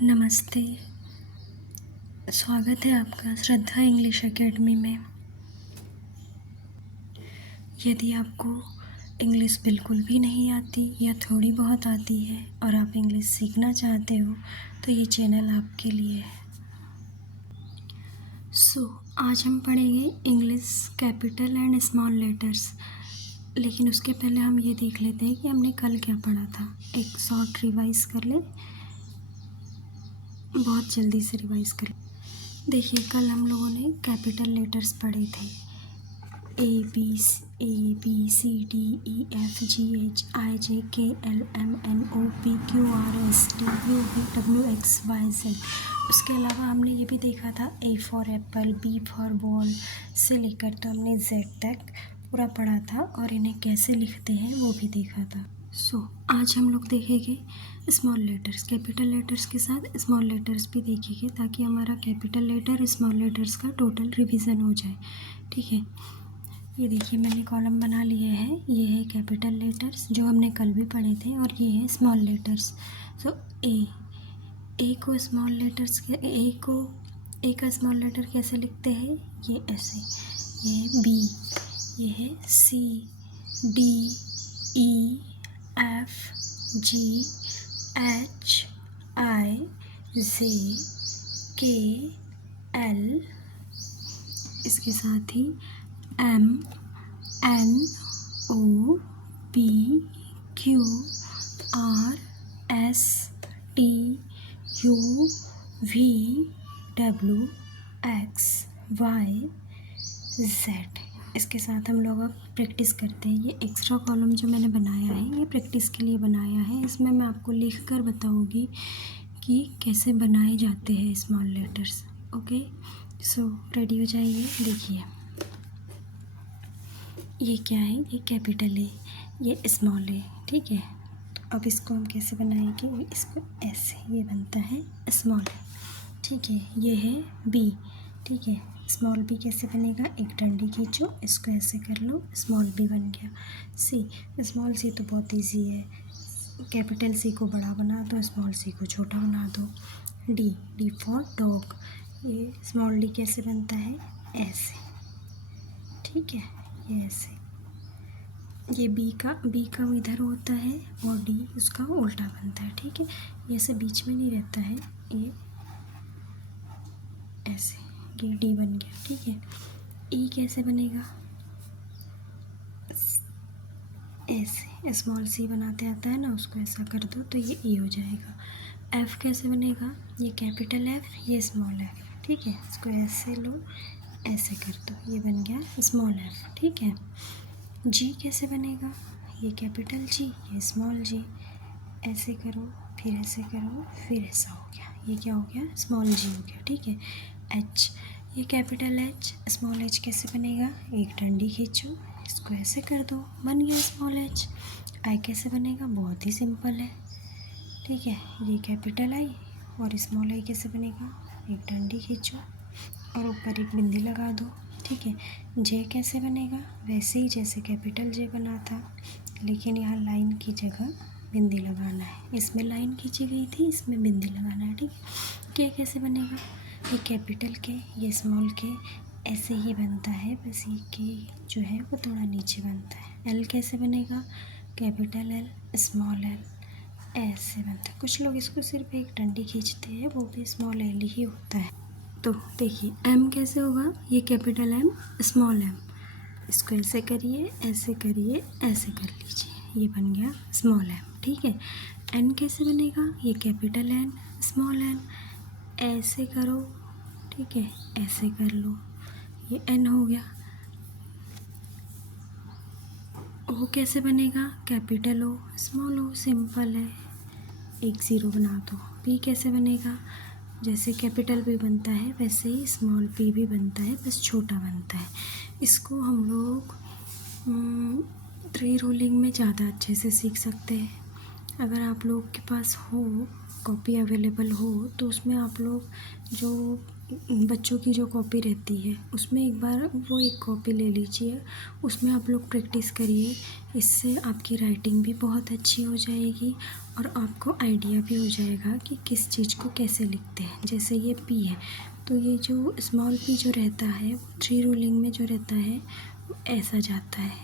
नमस्ते। स्वागत है आपका श्रद्धा इंग्लिश एकेडमी में। यदि आपको इंग्लिश बिल्कुल भी नहीं आती या थोड़ी बहुत आती है और आप इंग्लिश सीखना चाहते हो तो ये चैनल आपके लिए है। आज हम पढ़ेंगे English capital and small letters. लेकिन उसके पहले हम ये देख लेते हैं कि हमने कल क्या पढ़ा था। एक शॉर्ट रिवाइज कर ले, बहुत जल्दी से रिवाइज कर ले। देखिए, कल हम लोगों ने कैपिटल लेटर्स पढ़े थे। A B C D E F G H I J K L M N O P Q R S T U V W X Y Z. उसके अलावा हमने ये भी देखा था A for apple, B for ball से लेकर तो हमने जेड तक पूरा पढ़ा था और इन्हें कैसे लिखते हैं वो भी देखा था। आज हम लोग देखेंगे स्मॉल लेटर्स। कैपिटल लेटर्स के साथ स्मॉल लेटर्स भी देखेंगे ताकि हमारा कैपिटल लेटर स्मॉल लेटर्स का टोटल रिवीजन हो जाए। ठीक है, ये देखिए मैंने कॉलम बना लिए हैं। ये है कैपिटल लेटर्स जो हमने कल भी पढ़े थे और ये है स्मॉल लेटर्स। ए को स्मॉल लेटर्स के ए का स्मॉल लेटर कैसे लिखते हैं? ये ऐसे। ये है बी, ये है C, D, E, F, G, H, I, J, K, L, इसके साथ ही M, N, O, P, Q, R, S, T, U, V, W, X, Y, Z. इसके साथ हम लोग अब प्रैक्टिस करते हैं। ये एक्स्ट्रा कॉलम जो मैंने बनाया है ये प्रैक्टिस के लिए बनाया है। इसमें मैं आपको लिख कर बताऊँगी कि कैसे बनाए जाते हैं स्मॉल लेटर्स। ओके, रेडी हो जाइए। देखिए ये क्या है? ये कैपिटल है, ये स्मॉल है। ठीक है, तो अब इसको हम कैसे बनाएंगे? इसको ऐसे, ये बनता है स्मॉल है। ठीक है, ये है बी। ठीक है, स्मॉल बी कैसे बनेगा? एक डंडी खींचो, इसको ऐसे कर लो, स्मॉल बी बन गया। सी, स्मॉल सी तो बहुत इजी है। कैपिटल सी को बड़ा बना दो, स्मॉल सी को छोटा बना दो। D, D for dog. ये स्मॉल डी कैसे बनता है? ऐसे। ठीक है, ये ऐसे। ये बी का इधर होता है और डी उसका उल्टा बनता है। ठीक है, ये ऐसे बीच में नहीं रहता है, ये ऐसे। ये डी बन गया। ठीक है, ई कैसे बनेगा? ऐसे। स्मॉल सी बनाते आता है ना, उसको ऐसा कर दो तो ये ई हो जाएगा। एफ़ कैसे बनेगा? ये कैपिटल एफ़, ये स्मॉल एफ़। ठीक है, इसको ऐसे लो, ऐसे कर दो, ये बन गया स्मॉल एफ़। ठीक है, जी कैसे बनेगा? ये कैपिटल जी, ये स्मॉल जी। ऐसे करो, फिर ऐसे करो, फिर ऐसा हो गया। ये क्या हो गया? स्मॉल जी हो गया। ठीक है, एच, ये कैपिटल एच, स्मॉल एच कैसे बनेगा? एक डंडी खींचो, इसको ऐसे कर दो, बन गया स्मॉल एच। आई कैसे बनेगा? बहुत ही सिंपल है। ठीक है, ये कैपिटल आई और स्मॉल आई कैसे बनेगा? एक डंडी खींचो और ऊपर एक बिंदी लगा दो। ठीक है, जे कैसे बनेगा? वैसे ही जैसे कैपिटल जे बना था, लेकिन यहाँ लाइन की जगह बिंदी लगाना है। इसमें लाइन खींची गई थी, इसमें बिंदी लगाना है। ठीक है, के कैसे बनेगा? ये कैपिटल के, ये स्मॉल के, ऐसे ही बनता है, बस ये के जो है वो थोड़ा नीचे बनता है। एल कैसे बनेगा? कैपिटल एल, स्मॉल एल, ऐसे बनता है। कुछ लोग इसको सिर्फ एक डंडी खींचते हैं, वो भी स्मॉल एल ही होता है। तो देखिए एम कैसे होगा? ये कैपिटल एम, स्मॉल एम, इसको ऐसे करिए, ऐसे करिए, ऐसे कर लीजिए, ये बन गया स्मॉल एम। ठीक है, एन कैसे बनेगा? ये कैपिटल एन, स्मॉल एन, ऐसे करो। ठीक है, ऐसे कर लो, ये एन हो गया। ओ कैसे बनेगा? कैपिटल ओ, स्मॉल ओ, सिंपल है, एक ज़ीरो बना दो। पी कैसे बनेगा? जैसे कैपिटल पी बनता है वैसे ही स्मॉल पी भी बनता है, बस छोटा बनता है। इसको हम लोग 3 रूलिंग में ज़्यादा अच्छे से सीख सकते हैं। अगर आप लोग के पास हो, कॉपी अवेलेबल हो, तो उसमें आप लोग जो बच्चों की जो कॉपी रहती है उसमें एक बार वो एक कॉपी ले लीजिए, उसमें आप लोग प्रैक्टिस करिए। इससे आपकी राइटिंग भी बहुत अच्छी हो जाएगी और आपको आइडिया भी हो जाएगा कि किस चीज़ को कैसे लिखते हैं। जैसे ये पी है तो ये जो स्मॉल पी जो रहता है वो 3 रूलिंग में जो रहता है वो ऐसा जाता है,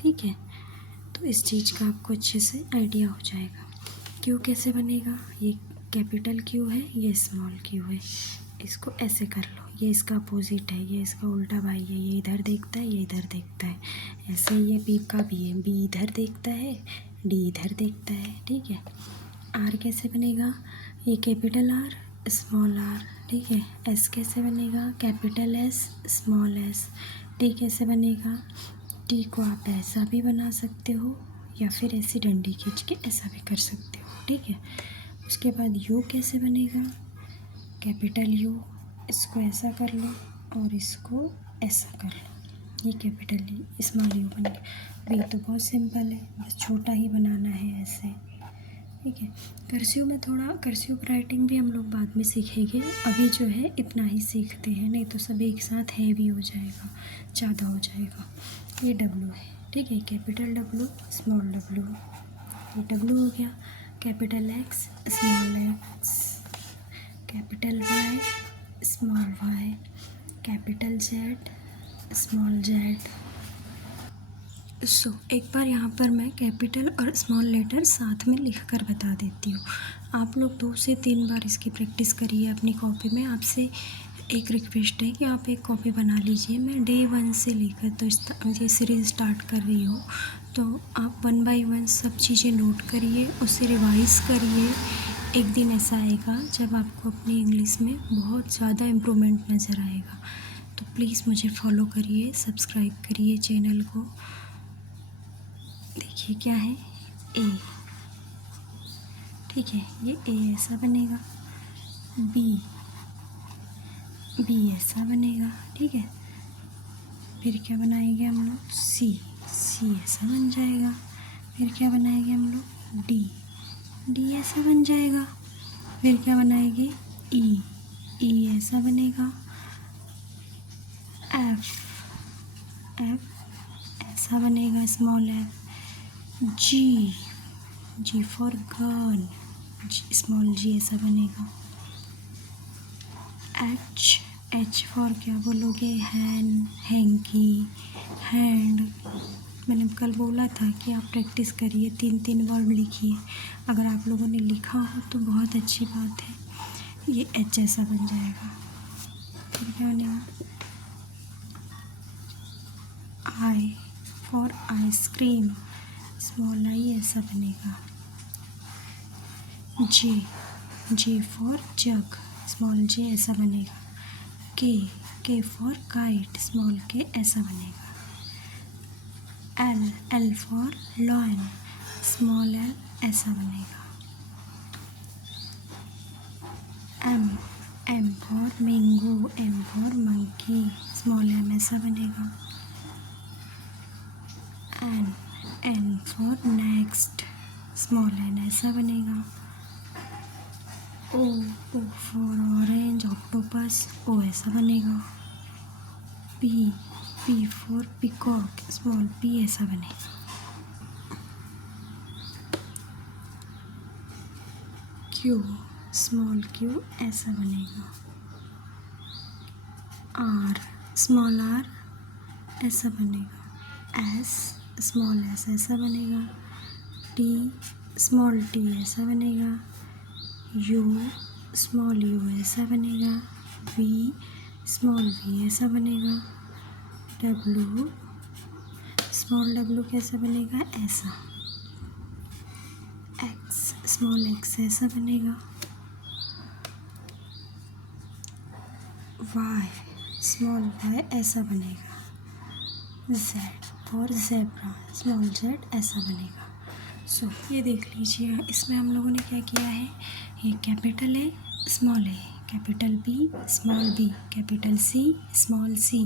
ठीक है। तो इस चीज़ का आपको अच्छे से आइडिया हो जाएगा। क्यू कैसे बनेगा, ये कैपिटल क्यू है, ये स्मॉल क्यू है, इसको ऐसे कर लो। ये इसका अपोजिट है, ये इसका उल्टा भाई है, ये इधर देखता है, ये इधर देखता है। ऐसे ही ये बी का भी है, बी इधर देखता है, डी इधर देखता है, ठीक है। आर कैसे बनेगा, ये कैपिटल आर स्मॉल आर, ठीक है। एस कैसे बनेगा, capital S small S. T कैसे बनेगा, टी को आप ऐसा भी बना सकते हो या फिर ऐसी डंडी खींच के ऐसा भी कर सकते हो, ठीक है। उसके बाद यू कैसे बनेगा, कैपिटल यू, इसको ऐसा कर लो और इसको ऐसा कर लो, ये कैपिटल यू स्मॉल यू बन गया। बी तो बहुत सिंपल है, बस छोटा ही बनाना है ऐसे, ठीक है। कर्सिव में थोड़ा कर्सिव राइटिंग भी हम लोग बाद में सीखेंगे, अभी जो है इतना ही सीखते हैं, नहीं तो सब एक साथ हैवी हो जाएगा, ज़्यादा हो जाएगा। ये डब्लू है, ठीक है, कैपिटल डब्लू स्मॉल डब्लू, ये डब्लू हो गया। Capital X small X, capital Y small Y, capital Z small Z. एक बार यहाँ पर मैं कैपिटल और स्मॉल लेटर साथ में लिख कर बता देती हूँ। आप लोग 2 से 3 बार इसकी प्रैक्टिस करिए अपनी कॉपी में। आपसे एक रिक्वेस्ट है कि आप एक कॉपी बना लीजिए। मैं डे 1 से लेकर तो ये सीरीज़ स्टार्ट कर रही हूँ, तो आप 1 बाय 1 सब चीज़ें नोट करिए, उससे रिवाइज़ करिए। एक दिन ऐसा आएगा जब आपको अपनी इंग्लिश में बहुत ज़्यादा इम्प्रूवमेंट नज़र आएगा। तो प्लीज़ मुझे फॉलो करिए, सब्सक्राइब करिए चैनल को। देखिए क्या है, ए, ठीक है, ये ए ऐसा बनेगा, बी ऐसा बनेगा, ठीक है। फिर क्या बनाएंगे हम लोग, सी ऐसा बन जाएगा। फिर क्या बनाएंगे हम लोग, डी ऐसा बन जाएगा। फिर क्या बनाएंगे, ई ऐसा बनेगा। एफ ऐसा बनेगा small F. G for girl, small G ऐसा बनेगा। एच फॉर क्या बोलोगे, हैंकी, हैंड। मैंने कल बोला था कि आप प्रैक्टिस करिए, 3 वर्ड लिखिए। अगर आप लोगों ने लिखा हो तो बहुत अच्छी बात है। ये एच ऐसा बन जाएगा। फिर क्या बनेगा, I for ice cream, small I ऐसा बनेगा। जे फॉर जग, स्मॉल जे ऐसा बनेगा। के फॉर काइट, स्मॉल के ऐसा बनेगा। L for lion, small L ऐसा बनेगा। M for mango, M for monkey, small M ऐसा बनेगा। N for next, small N ऐसा बनेगा। O for orange, octopus, O ऐसा बनेगा। P for peacock, small P ऐसा बनेगा। क्यू, स्मॉल क्यू ऐसा बनेगा। आर, स्मॉल आर ऐसा बनेगा। एस, स्मॉल एस ऐसा बनेगा। टी, स्मॉल टी ऐसा बनेगा। यू, स्मॉल यू ऐसा बनेगा। वी, स्मॉल वी ऐसा बनेगा। डब्लू, स्मॉल डब्लू कैसा बनेगा, ऐसा। एक्स, स्मॉल एक्स ऐसा बनेगा। वाई, स्मॉल वाई ऐसा बनेगा। Z for zebra, small Z ऐसा बनेगा। ये देख लीजिए, इसमें हम लोगों ने क्या किया है, ये कैपिटल है, small A, capital B, small B, capital C, small C,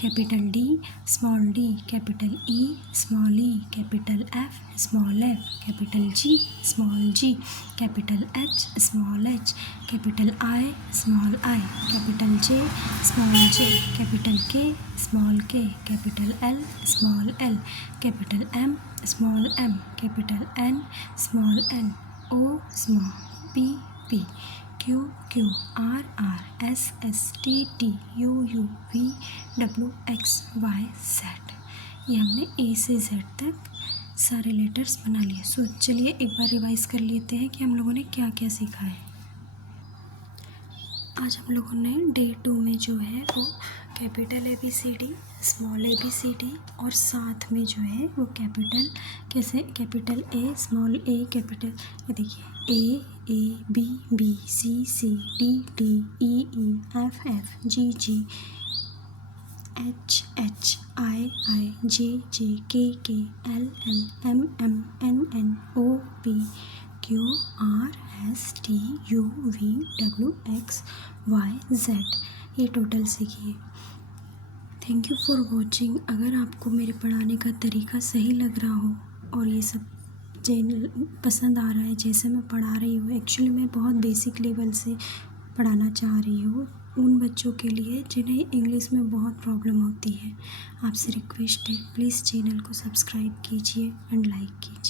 capital D, small D, capital E, small E, capital F, small F, capital G, small G, capital H, small H, capital I, small I, capital J, small J, capital K, small K, capital L, small L, capital M, small M, capital N, small N, O, small P, P, Q, Q, R, R, S, S, T, T, you, U, V, W, X, Y, Z. ये हमने ए से Z तक सारे letters बना लिए। सो चलिए एक बार revise कर लेते हैं कि हम लोगों ने क्या क्या सीखा है। आज हम लोगों ने डे 2 में जो है वो कैपिटल ABCD, स्मॉल ABCD और साथ में जो है वो कैपिटल कैसे, capital A, small A, capital, ये देखिए A B B C C D D E E F F G G H H I I J J K L L M M N N O P Q R S T U V W X Y Z. ये total सीखिए। Thank you for watching. अगर आपको मेरे पढ़ाने का तरीका सही लग रहा हो और ये सब चैनल पसंद आ रहा है जैसे मैं पढ़ा रही हूँ, एक्चुअली मैं बहुत बेसिक लेवल से पढ़ाना चाह रही हूँ उन बच्चों के लिए जिन्हें इंग्लिश में बहुत प्रॉब्लम होती है। आपसे रिक्वेस्ट है, प्लीज़ चैनल को सब्सक्राइब कीजिए एंड लाइक कीजिए।